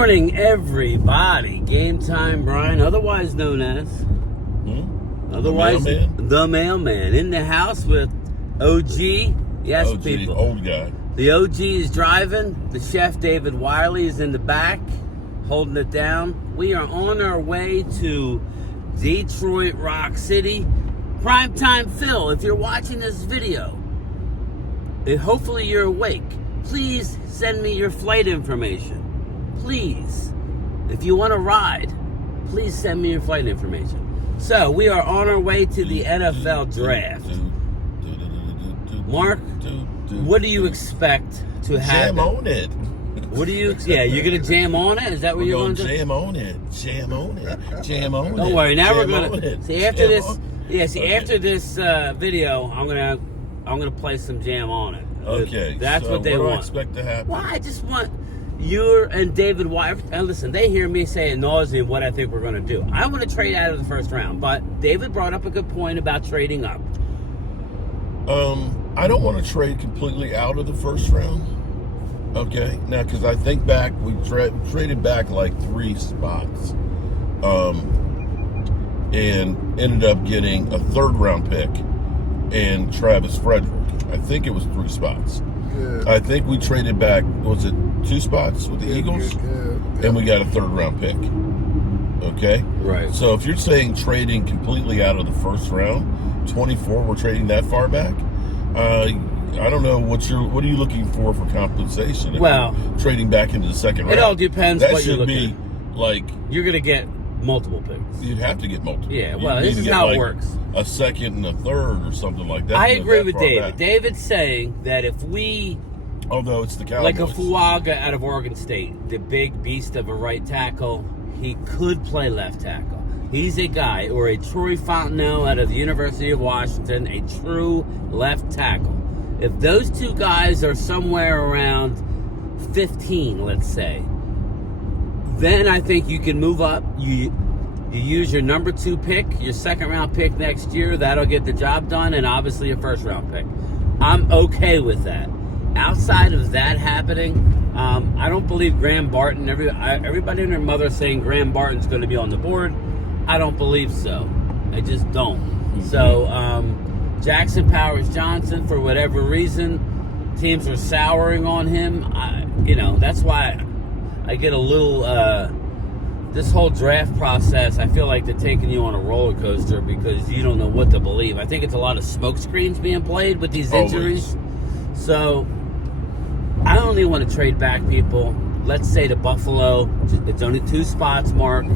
morning, everybody. Game Time Brian, otherwise known as the mailman, in the house with OG. Yes, OG, people. Old guy. The OG is driving. The chef David Wiley is in the back, holding it down. We are on our way to Detroit Rock City. Primetime Phil, if you're watching this video, and hopefully you're awake, please send me your flight information. Please. If you want to ride, please send me your flight information. So, we are on our way to the NFL draft. Mark, what do you expect to happen? Jam on it. What do you... Yeah, you're going to jam on it? Is that what you're going to do? Jam on it. Jam on it. Jam on it. Don't worry, now we're Jam going on to... it. See, after Jam this... on- Yeah, see, Okay. after this video, I'm gonna play some jam on it. Okay. That's so what they what do I want. expect to happen? Well, I just want you and David Wiley. And listen, they hear me say ad nauseum what I think we're going to do. I want to trade out of the first round, but David brought up a good point about trading up. I don't want to trade completely out of the first round. Okay. Now, because I think back, we traded back like 3 spots. And ended up getting a 3rd round pick and Travis Frederick. I think it was 3 spots. Yeah. I think we traded back, was it 2 spots with the Eagles? Yeah. And we got a 3rd round pick. Okay? Right. So if you're saying trading completely out of the first round, 24, we're trading that far back. I don't know what are you looking for compensation? if Well, you're trading back into the second round. It all depends That what you're should looking be like You're going to get multiple picks. you'd have to get multiple. Yeah, You'd well, need this to is get, how it like, works. A 2nd and a 3rd or something like that. I to go agree that with far David. back. David's saying that if we... Although it's the Cowboys. Like a Fuaga out of Oregon State, the big beast of a right tackle, he could play left tackle. He's a guy, or a Troy Fontenot out of the University of Washington, a true left tackle. If those 2 guys are somewhere around 15, let's say, then I think you can move up. You use your number 2 pick, your 2nd round pick next year. That'll get the job done, and obviously a 1st round pick. I'm okay with that. Outside of that happening, I don't believe Graham Barton. Everybody and their mother is saying Graham Barton's going to be on the board. I don't believe so. I just don't. Mm-hmm. So Jackson Powers Johnson, for whatever reason, teams are souring on him. That's why I get a little. This whole draft process, I feel like they're taking you on a roller coaster because you don't know what to believe. I think it's a lot of smoke screens being played with these injuries. So I only want to trade back people. Let's say to Buffalo, it's only 2 spots, Mark.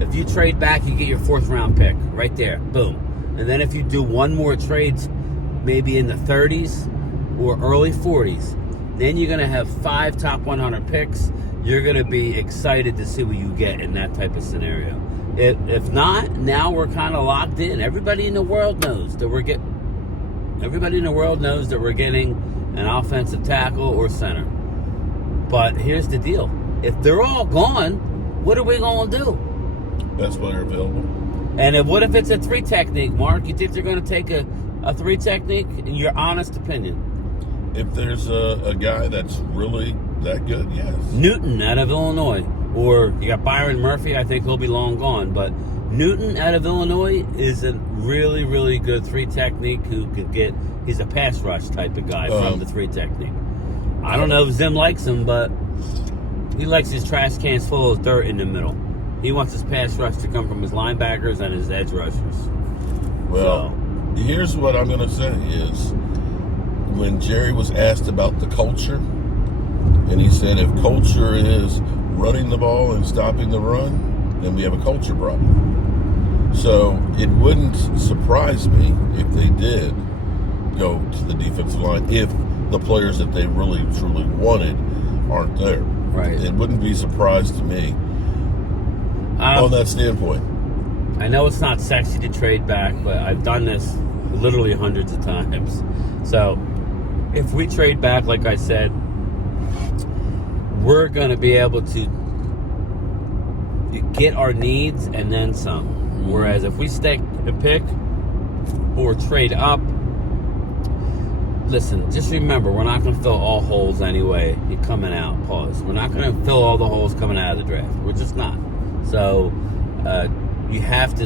If you trade back, you get your 4th round pick right there. Boom. And then if you do one more trades, maybe in the 30s or early 40s, then you're going to have 5 top 100 picks. You're going to be excited to see what you get in that type of scenario. If not, now we're kind of locked in. Everybody in the world knows that we're getting an offensive tackle or center. But here's the deal. If they're all gone, what are we going to do? Best player available. And what if it's a 3 technique, Mark? You think they're going to take a 3 technique? In your honest opinion. If there's a guy that's really that good, yes. Newton out of Illinois. Or you got Byron Murphy. I think he'll be long gone. But Newton out of Illinois is a really, really good 3 technique who could get... He's a pass rush type of guy from the 3 technique. I don't know if Zim likes him, but he likes his trash cans full of dirt in the middle. He wants his pass rush to come from his linebackers and his edge rushers. Well, here's what I'm going to say is when Jerry was asked about the culture, and he said if culture is running the ball and stopping the run, then we have a culture problem. So it wouldn't surprise me if they did go to the defensive line if the players that they really truly wanted aren't there. Right. It wouldn't be a surprise to me on that standpoint. I know it's not sexy to trade back, but I've done this literally hundreds of times. So if we trade back, like I said, we're going to be able to get our needs and then some. Whereas if we stick a pick or trade up, listen, just remember, we're not going to fill all holes anyway. You're coming out, pause. We're not going to fill all the holes coming out of the draft. We're just not. So you have to,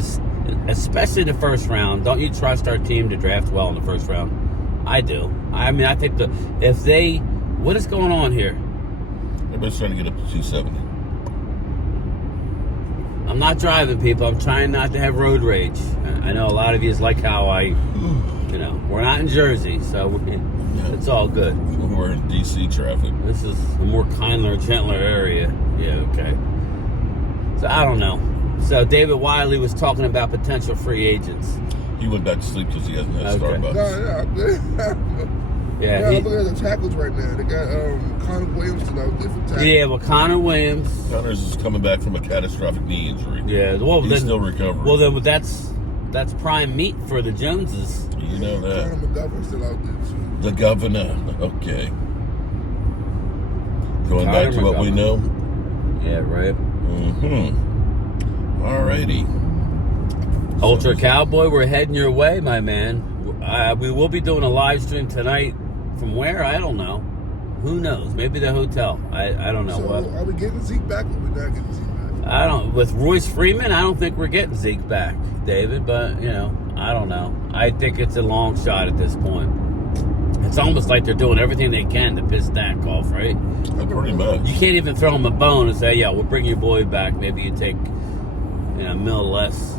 especially the first round, don't you trust our team to draft well in the first round? I do. I mean, I think what is going on here? Everybody's trying to get up to 270. I'm not driving, people. I'm trying not to have road rage. I know a lot of you like how we're not in Jersey, so it's all good. We're in D.C. traffic. This is a more kinder, gentler area. Yeah, okay. So I don't know. So David Wiley was talking about potential free agents. He went back to sleep because he hasn't had Starbucks. Yeah, I'm looking at the tackles right now. They got Connor Williams out there for tackles. Yeah, well, Connor Williams. Connors is coming back from a catastrophic knee injury. Yeah, well, he's still recovering. Well, then that's prime meat for the Joneses. You know that. Connor McGovern's still out there too. The governor. Okay. Going Connor back to what we know. Yeah, right. Mm-hmm. Alrighty. Ultra Cowboy, we're heading your way, my man. We will be doing a live stream tonight. From where? I don't know. Who knows? Maybe the hotel. I don't know. So are we getting Zeke back or we're not getting Zeke back? I don't. With Royce Freeman, I don't think we're getting Zeke back, David. But I don't know. I think it's a long shot at this point. It's almost like they're doing everything they can to piss Dak off, right? Pretty much. You can't even throw him a bone and say, "Yeah, we'll bring your boy back. Maybe you take, $1 million less."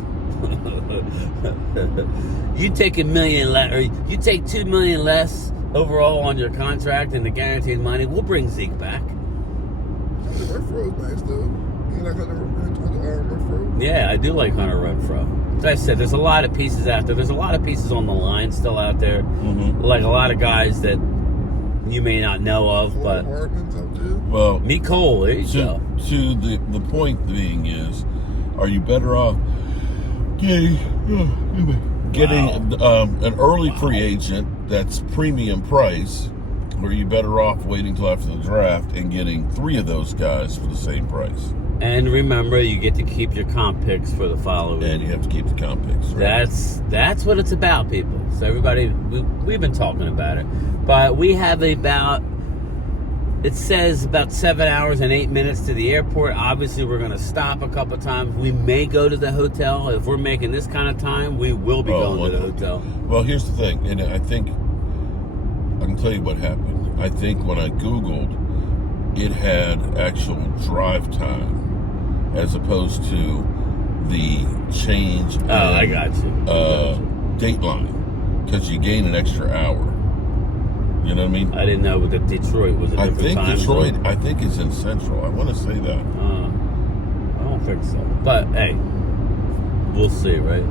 You take $1 million less, or you take $2 million less overall on your contract and the guaranteed money. We'll bring Zeke back. The Renfro's nice though. You like Hunter Renfro? Yeah, I do like Hunter Renfro. As I said, there's a lot of pieces out there. There's a lot of pieces on the line still out there. Mm-hmm. Like a lot of guys that you may not know of, but Hardman's out there. Well, Meet Cole, there you go. To the point being is, are you better off getting an early free agent that's premium price, or are you better off waiting till after the draft and getting 3 of those guys for the same price? And remember, you get to keep your comp picks for the following. And you have to keep the comp picks. Right? That's what it's about, people. So everybody, we've been talking about it, but we have it says about 7 hours and 8 minutes to the airport. Obviously, we're going to stop a couple times. We may go to the hotel. If we're making this kind of time, we will be going to the hotel. Well, here's the thing, and I think I can tell you what happened. I think when I Googled, it had actual drive time as opposed to the change in I got you. Dateline, because you gain an extra hour. You know what I mean? I didn't know that Detroit was a different time Detroit, zone. I think is in Central. I want to say that. I don't think so. But, hey, we'll see, right?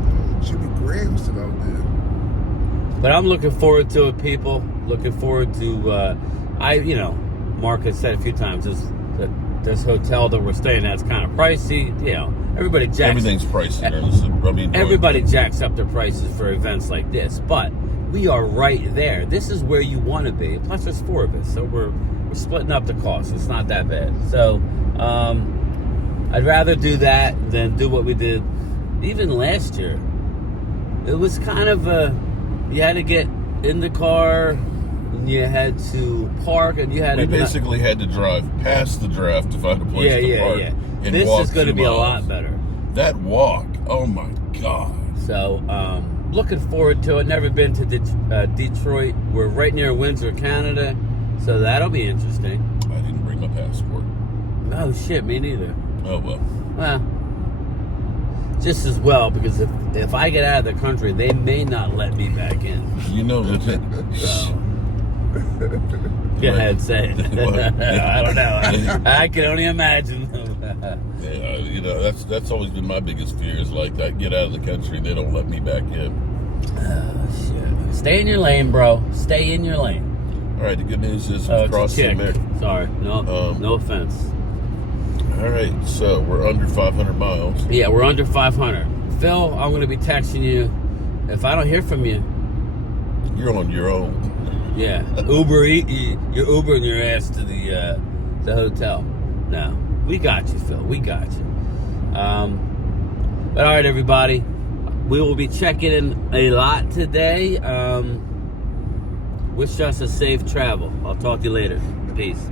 Jimmy Graham's still out there. But I'm looking forward to it, people. Looking forward to, Mark has said a few times, this hotel that we're staying at is kind of pricey. Everybody jacks. Everything's pricey. Everybody jacks up their prices for events like this. But we are right there. This is where you want to be. Plus, there's 4 of us, so we're splitting up the cost. It's not that bad. So, I'd rather do that than do what we did even last year. It was kind of you had to get in the car, and you had to park, and you had We to basically had to drive past the draft to find a place to park. And this walk is going to 2 be a miles. lot better. That walk, oh my God. So, looking forward to it. Never been to Detroit. We're right near Windsor, Canada, so that'll be interesting. I didn't bring my passport. Oh shit, me neither. Oh well. Well, just as well, because if I get out of the country, they may not let me back in. You know that. So, go ahead, say it. I don't know. I can only imagine. That's always been my biggest fear is like I get out of the country and they don't let me back in. Oh shit! Stay in your lane, bro. Stay in your lane. All right. The good news is Oh, we it's crossed a the chick. American. Sorry, no offense. All right. So we're under 500 miles. Yeah, we're under 500. Phil, I'm going to be texting you. If I don't hear from you, You're on your own. yeah, you're Ubering your ass to the hotel. No, we got you, Phil. We got you. But all right, everybody, we will be checking in a lot today. Wish us a safe travel. I'll talk to you later. Peace.